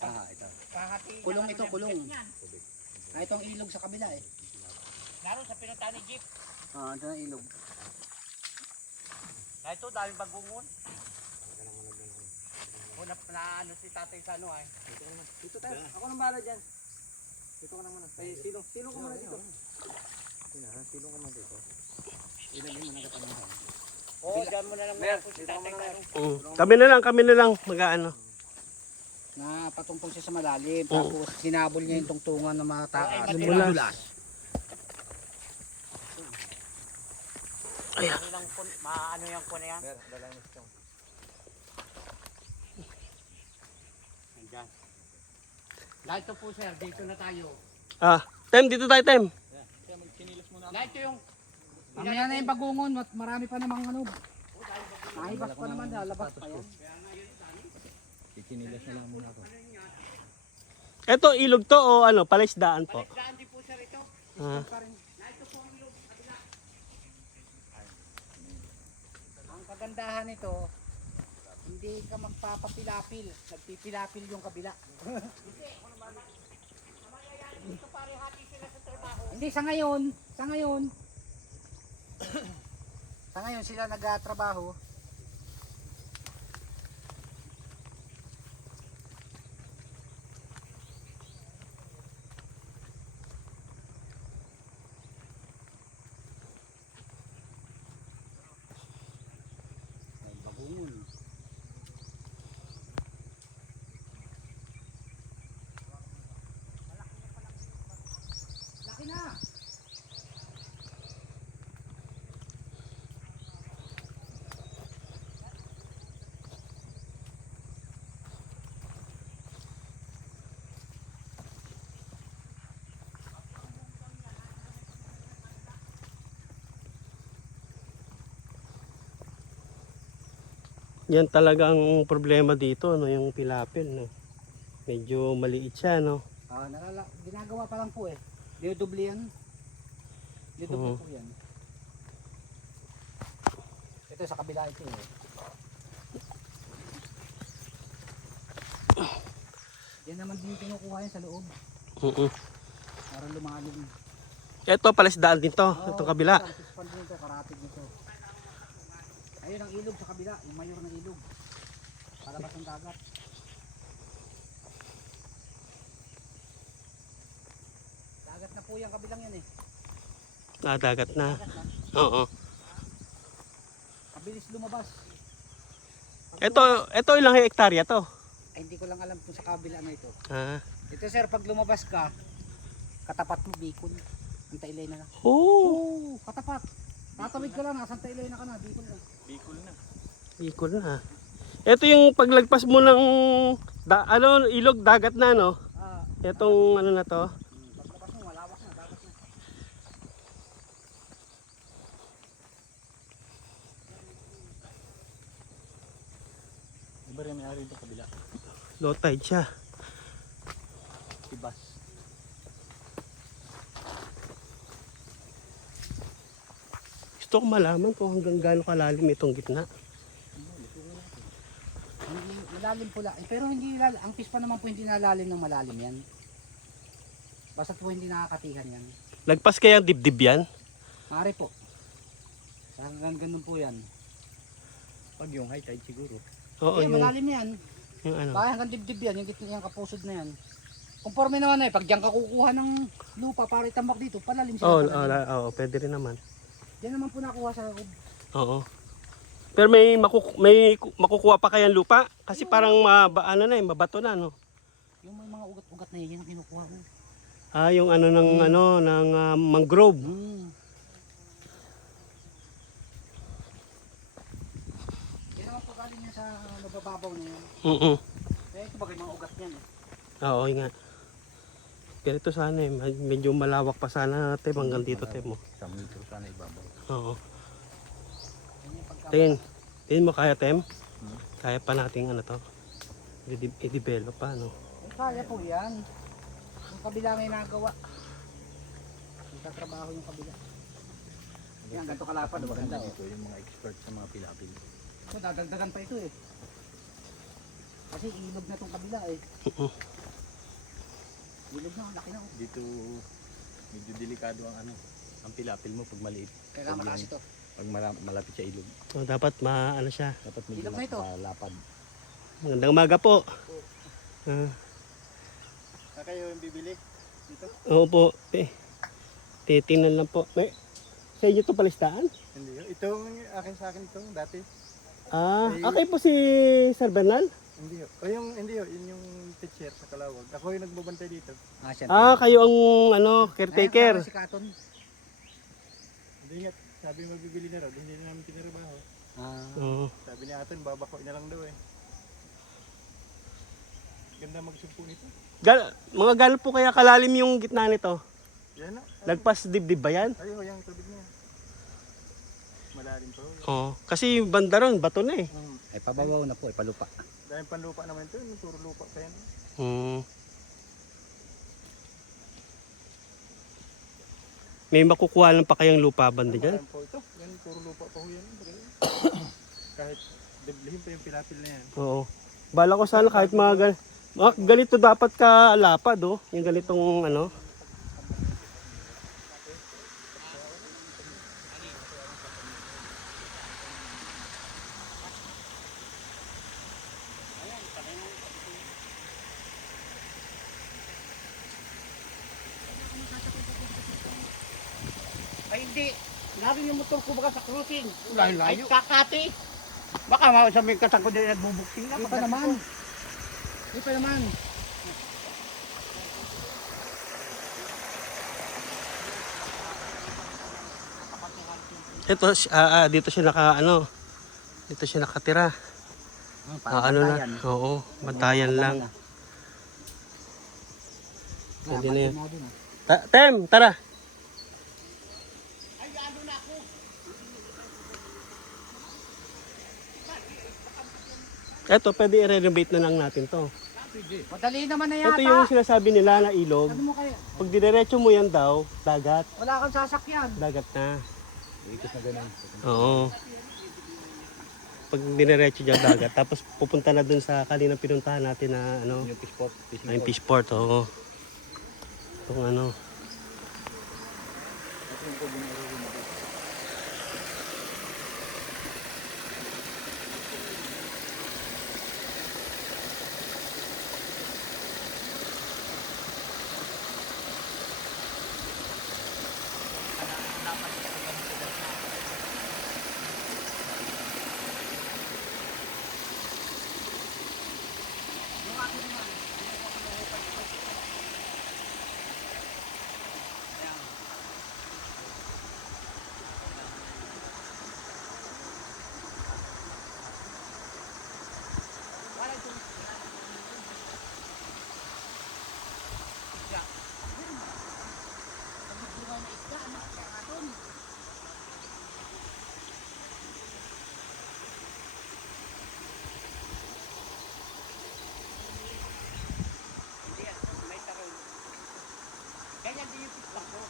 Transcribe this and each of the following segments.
Ito. Kulong ito, kulong. Itong ilog sa kabila eh. Naroon sa pinuntahan ni Jeep. Ito ang ilog. Ito, daming bagungon. Una na ano si tatay sa ano ay. Dito tayo. Ako nang bahala dyan. Dito ka naman. Silong. Silong ka muna dito. Silong ka muna dito. Ilagay mo na katanungan. Oo, dyan mo na lang muna kung si tatay sa ano. Kami na lang mag-aano. Napatungtong siya sa malalim. Tapos sinabol niya yung tungtungan ng mga taas. Lumulas. Ilang maano yung kun na yan? Andyan. Lahat ito po sir, dito na tayo. Tem, dito tayo, Tem. Lahat ito yung Mamaya na yung bagungon. Marami pa namang ano. Mahibas pa naman. Lalabas pa yan. Ikinilas na lang muna ako. Ito, ilog to o ano, palaisdaan po? palisdaan din po sir ito. Ah. Lahat ito po ang ilog. Kabila. Ang kagandahan nito, hindi ka magpapapilapil. Nagpipilapil yung kabila. Dito pare hati sila sa trabaho. Hindi, sa ngayon. Sa ngayon. Sa ngayon sila nagtatrabaho. Laki na. Yan talaga ang problema dito, no, yung tilapia, no. Medyo maliit siya, no. Ginagawa pa lang po eh. Diodubli yan. Diodubli po yan. Ito sa kabila ito eh. Yan naman din kinukuha yan sa loob. Para lumalim. Ito, palaisdaan din to, itong kabila. Ito, karapid nito. Ayun ang ilog sa kabila, yung mayor na ilog. Palabas ng dagat. Dagat na po yung kabilang yan eh. Dagat na. Dagat na. Oo. Kabilis lumabas. Ito ilang hektarya to? Ay, hindi ko lang alam kung sa kabila na ito. Ah. Ito sir, pag lumabas ka, katapat mo Bicol. Santa Elena na. Oh, Katapat. Tatawid ka lang na, Santa Elena ka na, Bicol na. ikol na. Ito yung paglagpas mo ng ilog, dagat na, no? Itong ano na to. Paglabas mo, malawak na, dagat na. Iba rin may ari dito kabila. Low tide siya. Tibas. Gusto ko malaman kung hanggang gaano kalalim itong gitna. Hindi, malalim pula. Pero hindi lalim. Ang pispa naman po hindi nalalim ng malalim yan. Basta po hindi nakakatihan yan. Lagpas kaya ang dibdib yan? Maaari po. Hanggang ganun po yan. Pag yung high tide siguro. Oo, Hindi, malalim yan. yung ano. Baka hanggang dibdib yan. Yung gitna yung kapusod na yan. Conforme naman eh. Pag diyan ka kukuha ng lupa para itambak dito, palalim Oo, sila. pwede rin naman. Yan naman po nakuha sa loob. Oo. Pero may makukuha pa kayang lupa? Kasi parang mabato na, no? Yung may mga ugat-ugat na yan, yung kinukuha mo. Yung ano ng mangrove. Yan naman po galing yan sa nabababaw na yan. Eh, ito bagay mga ugat yan eh. Oo, nga. Pero ito sana medyo malawak pa sana natin hanggang dito tayo mo. Sa metro sana ibabaw. Oo. Tingin mo kaya, Tem? Kaya pa nating ano to? I-develop pa, no? Kaya po yan. Yung kabila may nagawa. Nagtatrabaho yung kabila. Yan, ganito kalapad. Maganda dito yung mga expert sa mga pilapil. So, dadagdagan pa ito eh. Kasi ilog na tong kabila eh. Oo. Ilog na, ang laki na. Oh. Dito medyo delikado ang ano, ang pilapil mo pag maliit. Kaya mataas ito. Pag malapit sa ilog, So, dapat ano siya. dapat medyo Ilog na ito. lapad. Magandang umaga po. Ah, Kayo yung bibili dito? oo po. Titingnan lang po. Sa inyo to palistaan? Hindi yun. Itong akin sa akin itong dati. Okay po si Sir Bernal? Hindi yun. O yung, hindi yun. Yun yung teacher sa Kalawag. Ako yung nagbabantay dito. Kayo ang caretaker. Si Katon. Hindi nga. Sabi magbibili na raw. Hindi na namin tinarabaho. Oo. Sabi ni Aton, babako na lang daw eh. Ganda magsumpo nito. Mga gano'n po kaya kalalim yung gitna nito? Yan na. Lagpas dibdib ba yan? Ayun, yung tubig niya. Malalim pa. Oo. Kasi yung banda ron, bato na eh. Ay pababaw na po, ay palupa. Dahil panlupa naman ito. Yung puro lupa pa yan. May makukuha lang pa kayang lupa banda dyan? Malalim po ito. Yan, puro lupa pa ho yan. Kahit deblihin pa yung pilapil na yan. Oo. Bala ko sana kahit mga ganito dapat ka lapad oh. Yung ganitong ano. Ay hindi. Narin yung motor ko baka sa cruising. Layo. Ay kakati. Baka sabihin ka ko din nagbubuksing na. Di pa naman. Di pa naman. Ito dito siya dito siya nakatira. Ano na? Oo, bantayan lang. Pwede na yan. Tem, tara. Ito, pwede i-renovate na lang natin to. Madali naman na yata. Ito yung sinasabi nila na ilog. Ano mo kaya? Pag diretso mo yan daw, dagat. Wala kang sasakyan. Dagat na. Ikot na ganun. Oo. Pag diretso dyan dagat, tapos pupunta na dun sa kaninang pinuntahan natin na ano, Yung fish pot. yung fish port. Oo. Itong ano. Ganyan din yung tiktok ko.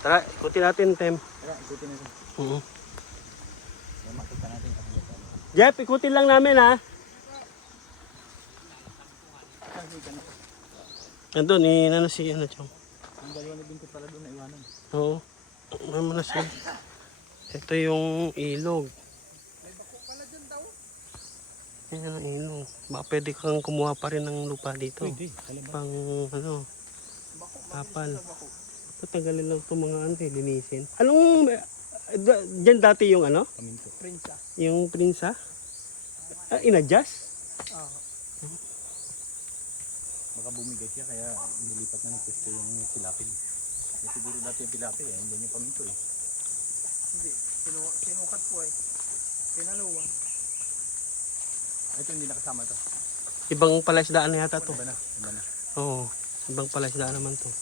Tara, ikutin natin, Tem. Tara, ikutin natin. Oo. Makita natin kung ano. Jeff, ikutin lang namin ha. Nandun, si Chong. Ang dalawa na binti pala doon na iwanan. Oo. Ano mo na siya. Ito yung ilog. Yan ang ilog. Baka pwede kang kumuha pa rin ng lupa dito. Pang kapal. Patagalin lang itong mga linisin. Anong, dyan dati yung Paminto. Prinsa. yung prinsa? In-adjust? Baka bumigay siya kaya nilipat na ng pwesto yung pilapil. Siguro dati yung pilapil eh, hindi yung paminto eh. Hindi. Sinukat po ay. Pinaluwang. Ito hindi nakasama to. Ibang palaisdaan na yata to. Iba na. Iba na. Oo. Ibang palaisdaan naman to.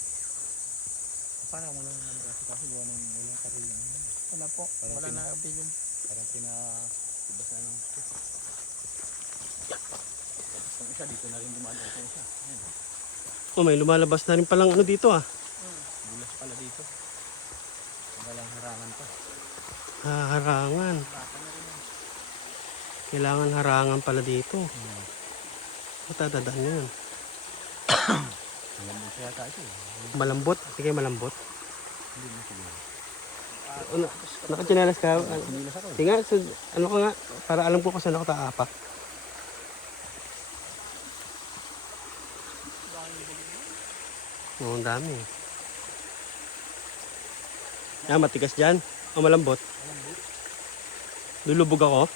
Paano mo lang naman kasi gawa ng walang karil yan. Wala po. Wala na tigil. Parang pinakibasa ng puste. Yung isa dito na rin dumaan ito isa. Ayan. Oh, may lumalabas na rin palang ano dito ah. Bulas pala dito. Walang harangan pa. Harangan. Kailangan harangan pala dito. Matadadaan yun. Malambot siya yata ito. Malambot. Sige, malambot. Hindi mo siguro. Nakachinelas ka? Sinilas ako eh. Sige nga, ano ka nga, para alam ko kung saan ako taapak. Oo, ang dami. Matigas dyan. O malambot. Lulubog ako.